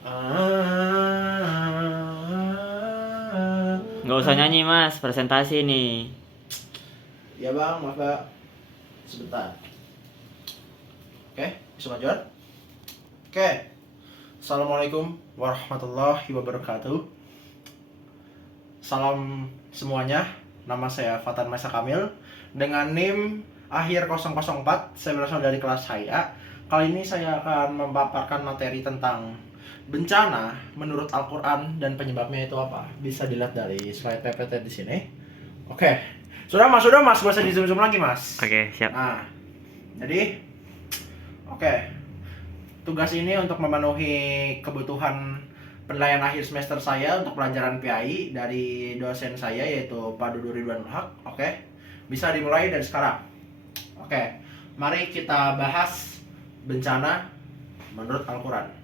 Nggak usah nyanyi mas, presentasi nih. Ya bang, maaf bang. Sebentar. Oke, bisa majuan? Oke. Assalamualaikum warahmatullahi wabarakatuh. Salam semuanya. Nama saya Fatan Maisa Kamil dengan NIM akhir 004. Saya berasal dari kelas saya. Kali ini saya akan memaparkan materi tentang bencana menurut Al-Quran dan penyebabnya itu apa. Bisa dilihat dari slide PPT di sini. Oke. Sudah mas, gak usah di zoom lagi mas. Oke, siap. Nah, jadi oke. Tugas ini untuk memenuhi kebutuhan penilaian akhir semester saya untuk pelajaran PAI dari dosen saya yaitu Pak Dudu Ridwan Haq. Oke. Bisa dimulai dari sekarang. Oke. Mari kita bahas bencana menurut Al-Quran.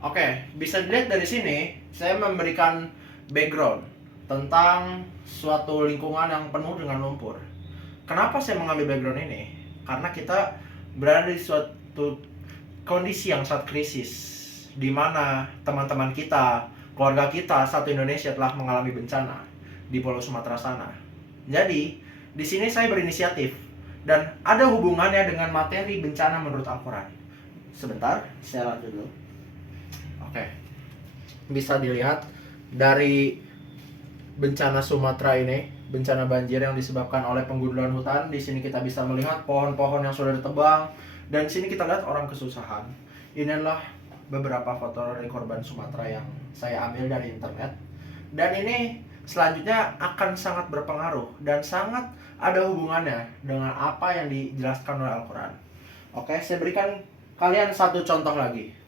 Oke, bisa dilihat dari sini saya memberikan background tentang suatu lingkungan yang penuh dengan lumpur. Kenapa saya mengambil background ini? Karena kita berada di suatu kondisi yang sangat krisis, di mana teman-teman kita, keluarga kita satu Indonesia telah mengalami bencana di Pulau Sumatera sana. Jadi, di sini saya berinisiatif dan ada hubungannya dengan materi bencana menurut Al-Quran. Sebentar, saya lanjut dulu. Oke. Bisa dilihat dari bencana Sumatera ini, bencana banjir yang disebabkan oleh penggundulan hutan. Di sini kita bisa melihat pohon-pohon yang sudah ditebang dan di sini kita lihat orang kesusahan. Inilah beberapa foto dari korban Sumatera yang saya ambil dari internet. Dan ini selanjutnya akan sangat berpengaruh dan sangat ada hubungannya dengan apa yang dijelaskan oleh Al-Quran. Oke, saya berikan kalian satu contoh lagi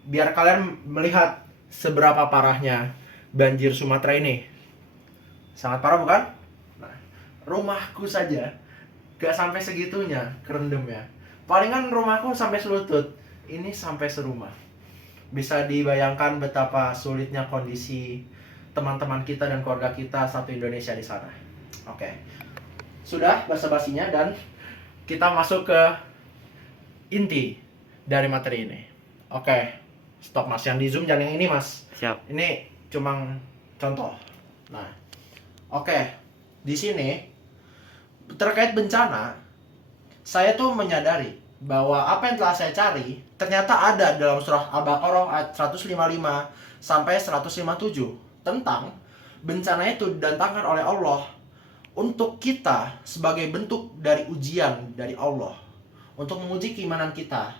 biar kalian melihat seberapa parahnya banjir Sumatera ini. Sangat parah bukan? Nah, rumahku saja gak sampai segitunya kerendamnya. Palingan rumahku sampai selutut. Ini sampai serumah. Bisa dibayangkan betapa sulitnya kondisi teman-teman kita dan keluarga kita satu Indonesia di sana. Oke. Sudah basa-basinya dan kita masuk ke inti dari materi ini. Oke. Stop mas, yang di zoom jangan yang ini mas. Siap. Ini cuma contoh. Nah, oke, di sini terkait bencana, saya tuh menyadari bahwa apa yang telah saya cari ternyata ada dalam surah Al-Baqarah ayat 155 sampai 157 tentang bencana itu didatangkan oleh Allah untuk kita sebagai bentuk dari ujian dari Allah untuk menguji keimanan kita.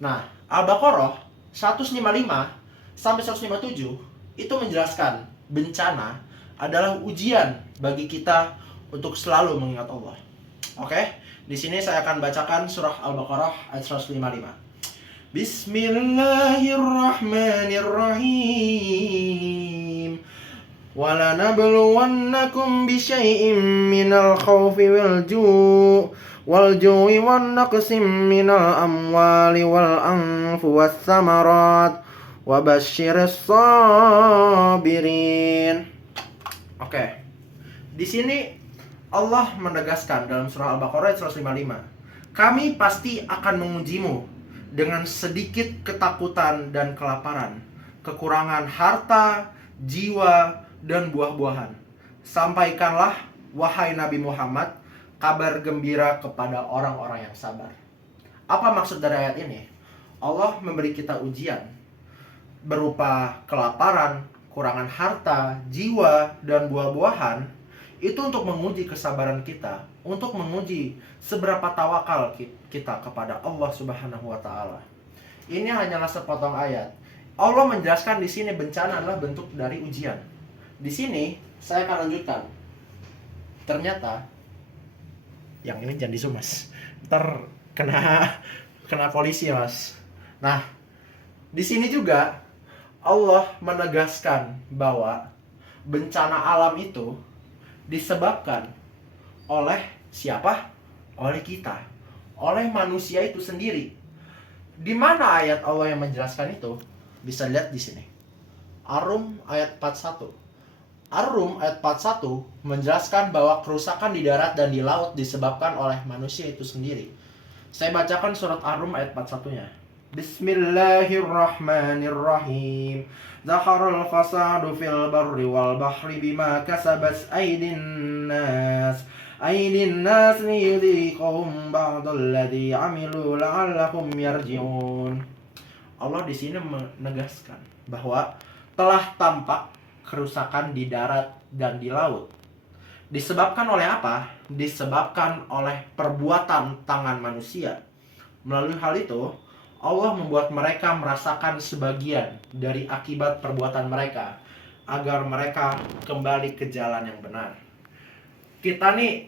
Nah, Al-Baqarah 155 sampai 157 itu menjelaskan bencana adalah ujian bagi kita untuk selalu mengingat Allah. Oke, di sini saya akan bacakan surah Al-Baqarah ayat 155. Bismillahirrahmanirrahim. وَلَنَبْلُوَنَّكُمْ بِشَيْءٍ مِّنَ الْخَوْفِ وَالْجُوعِ وَالنَّقْصٍ مِّنَ الْأَمْوَالِ وَالْأَنفُسِ وَالثَّمَرَاتِ وَبَشِّرِ الصَّابِرِينَ. Oke. Di sini Allah menegaskan dalam surah Al-Baqarah ayat 155, kami pasti akan mengujimu dengan sedikit ketakutan dan kelaparan, kekurangan harta, jiwa, dan buah-buahan. Sampaikanlah, wahai Nabi Muhammad, kabar gembira kepada orang-orang yang sabar. Apa maksud dari ayat ini? Allah memberi kita ujian berupa kelaparan, kurangan harta, jiwa, dan buah-buahan. Itu untuk menguji kesabaran kita, untuk menguji seberapa tawakal kita kepada Allah Subhanahu wa Ta'ala. Ini hanyalah sepotong ayat. Allah menjelaskan di sini bencana adalah bentuk dari ujian. Di sini saya akan lanjutkan. Ternyata yang ini jangan di zoom mas, ntar kena polisi mas. Nah, di sini juga Allah menegaskan bahwa bencana alam itu disebabkan oleh siapa? Oleh kita, oleh manusia itu sendiri. Di mana ayat Allah yang menjelaskan itu? Bisa lihat di sini. Ar-Rum ayat 41. Ar-Rum ayat 41 menjelaskan bahwa kerusakan di darat dan di laut disebabkan oleh manusia itu sendiri. Saya bacakan surat Ar-Rum ayat 41-nya. Bismillahirrahmanirrahim. Zaharal fasadu fil barri wal bahri bima kasabat aydin nas liyudhiqahum ba'dalladzi 'amilu la'allahum yarji'un. Allah di sini menegaskan bahwa telah tampak kerusakan di darat dan di laut. Disebabkan oleh apa? Disebabkan oleh perbuatan tangan manusia. Melalui hal itu, Allah membuat mereka merasakan sebagian dari akibat perbuatan mereka agar mereka kembali ke jalan yang benar. Kita nih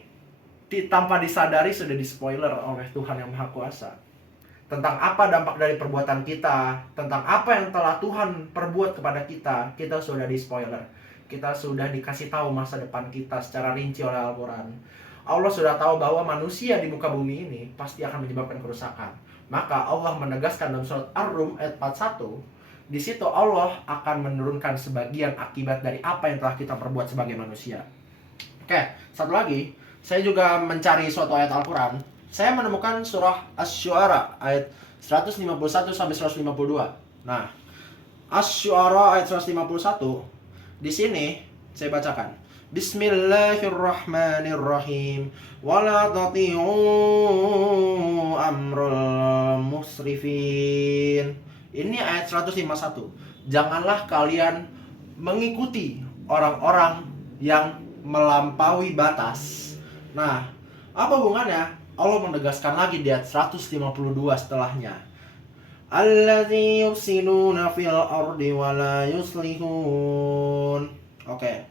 tanpa disadari sudah di-spoiler oleh Tuhan yang Maha Kuasa tentang apa dampak dari perbuatan kita, tentang apa yang telah Tuhan perbuat kepada kita. Kita sudah di-spoiler. Kita sudah dikasih tahu masa depan kita secara rinci oleh Al-Quran. Allah sudah tahu bahwa manusia di muka bumi ini pasti akan menyebabkan kerusakan. Maka Allah menegaskan dalam surat Ar-Rum ayat 41, di situ Allah akan menurunkan sebagian akibat dari apa yang telah kita perbuat sebagai manusia. Oke, satu lagi, saya juga mencari suatu ayat Al-Quran. Saya menemukan surah Asy-Syu'ara ayat 151 sampai 152. Nah, Asy-Syu'ara ayat 151, di sini saya bacakan. Bismillahirrahmanirrahim. Wala tati'u amrul musrifin. Ini ayat 151. Janganlah kalian mengikuti orang-orang yang melampaui batas. Nah, apa hubungannya? Allah menegaskan lagi di ayat 152 setelahnya. Allazi yufsiduna fil ardi wa la yuslihun. Oke.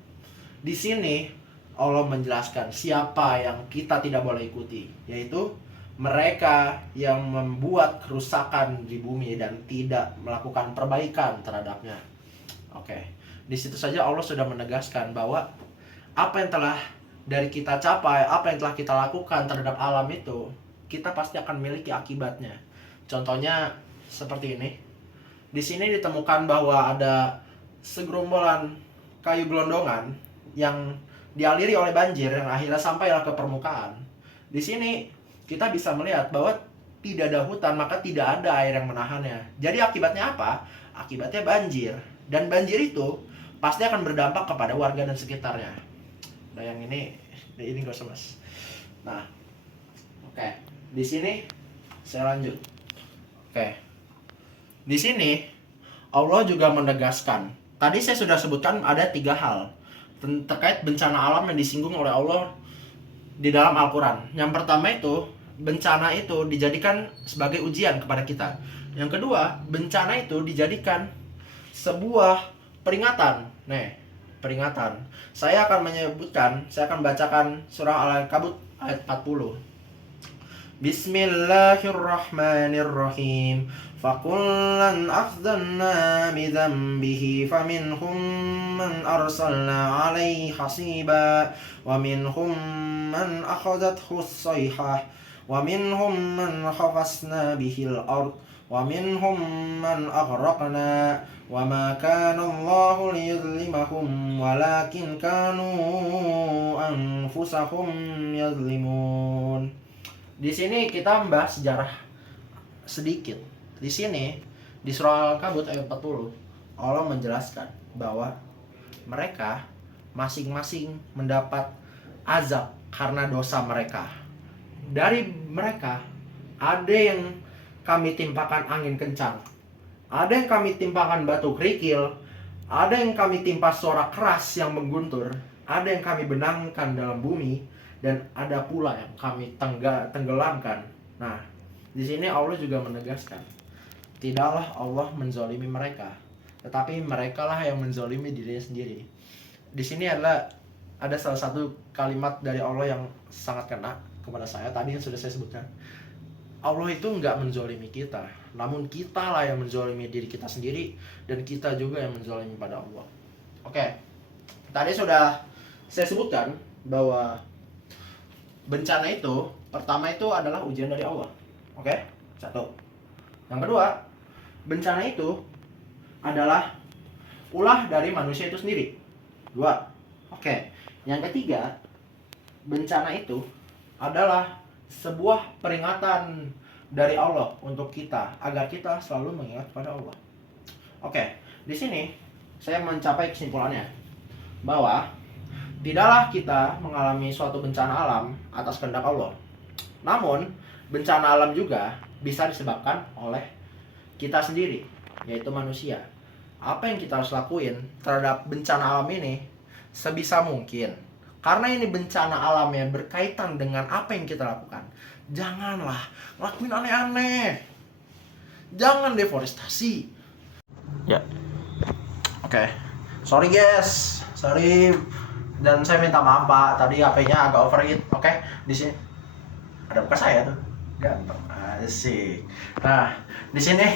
Di sini Allah menjelaskan siapa yang kita tidak boleh ikuti, yaitu mereka yang membuat kerusakan di bumi dan tidak melakukan perbaikan terhadapnya. Oke. Di situ saja Allah sudah menegaskan bahwa apa yang telah dari kita capai, apa yang telah kita lakukan terhadap alam itu, kita pasti akan memiliki akibatnya. Contohnya seperti ini. Di sini ditemukan bahwa ada segerombolan kayu gelondongan yang dialiri oleh banjir yang akhirnya sampailah ke permukaan. Di sini kita bisa melihat bahwa tidak ada hutan, maka tidak ada air yang menahannya. Jadi akibatnya apa? Akibatnya banjir. Dan banjir itu pasti akan berdampak kepada warga dan sekitarnya. Nah, yang ini gak usah mas. Nah, oke. Di sini saya lanjut. Oke. Di sini Allah juga menegaskan. Tadi saya sudah sebutkan ada 3 hal terkait bencana alam yang disinggung oleh Allah di dalam Al-Quran. Yang pertama itu, bencana itu dijadikan sebagai ujian kepada kita. Yang kedua, bencana itu dijadikan sebuah peringatan. Peringatan. Saya akan bacakan surah Al-Ankabut ayat 40. Bismillahirrahmanirrahim. Fakullan akhdanna bidhanbihi faminhum man arsalna alaihi hasiba wa minhum man akhadathu as-sayhah wa minhum man khafasna bihil ard wa minhum man aghraqna wa ma kana Allahu liyadhlimahum walakin kanu anfusahum yadhlimun. Di sini kita membahas sejarah sedikit. Di sini di surah Al-Ankabut ayat 40 Allah menjelaskan bahwa mereka masing-masing mendapat azab karena dosa mereka. Dari mereka ada yang kami timpakan angin kencang, ada yang kami timpakan batu kerikil, ada yang kami timpa suara keras yang mengguntur, ada yang kami benamkan dalam bumi, dan ada pula yang kami tenggelamkan. Nah, di sini Allah juga menegaskan, tidaklah Allah menzalimi mereka, tetapi merekalah yang menzalimi dirinya sendiri. Di sini ada salah satu kalimat dari Allah yang sangat kena kepada saya tadi yang sudah saya sebutkan. Allah itu nggak menzalimi kita, namun kitalah yang menzalimi diri kita sendiri, dan kita juga yang menzalimi pada Allah. Oke, tadi sudah saya sebutkan bahwa bencana itu, pertama itu adalah ujian dari Allah. Oke, satu. Yang kedua, bencana itu adalah ulah dari manusia itu sendiri. 2. Oke. Yang ketiga, bencana itu adalah sebuah peringatan dari Allah untuk kita agar kita selalu mengingat pada Allah. Oke, di sini saya mencapai kesimpulannya bahwa tidaklah kita mengalami suatu bencana alam atas kehendak Allah. Namun, bencana alam juga bisa disebabkan oleh kita sendiri, yaitu manusia. Apa yang kita harus lakuin terhadap bencana alam ini sebisa mungkin, karena ini bencana alam yang berkaitan dengan apa yang kita lakukan, janganlah lakuin aneh-aneh. Jangan deforestasi. Ya. Oke. Sorry guys. Sorry. Dan saya minta maaf Pak, tadi HP-nya agak overheat. Oke, di sini ada bekas saya tuh. Ganteng. Asik. Nah, di sini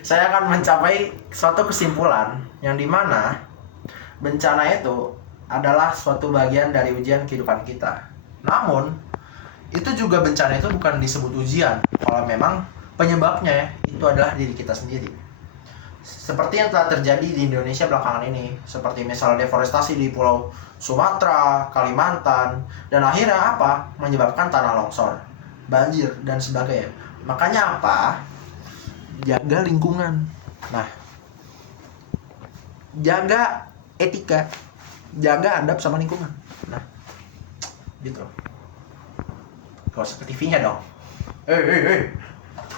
saya akan mencapai suatu kesimpulan yang dimana bencana itu adalah suatu bagian dari ujian kehidupan kita. Namun, itu juga bencana itu bukan disebut ujian kalau memang penyebabnya itu adalah diri kita sendiri. Seperti yang telah terjadi di Indonesia belakangan ini, seperti misalnya deforestasi di Pulau Sumatera, Kalimantan, dan akhirnya apa? Menyebabkan tanah longsor, banjir, dan sebagainya. Makanya apa? Jaga lingkungan. Nah, jaga etika, jaga adab sama lingkungan. Nah, gitu. Gak usah ke TV-nya dong.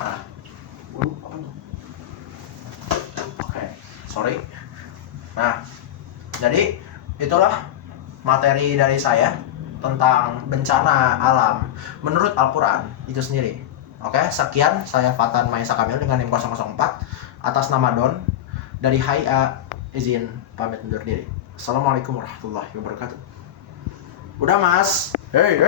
Nah, apa nih? Oke, sorry. Nah, jadi itulah materi dari saya tentang bencana alam menurut Al-Quran itu sendiri. Oke, sekian saya Fatan Maisa Kamil dengan NIM 004 atas nama Don dari HIA, izin pamit undur diri. Assalamualaikum warahmatullahi wabarakatuh. Udah mas. Hey.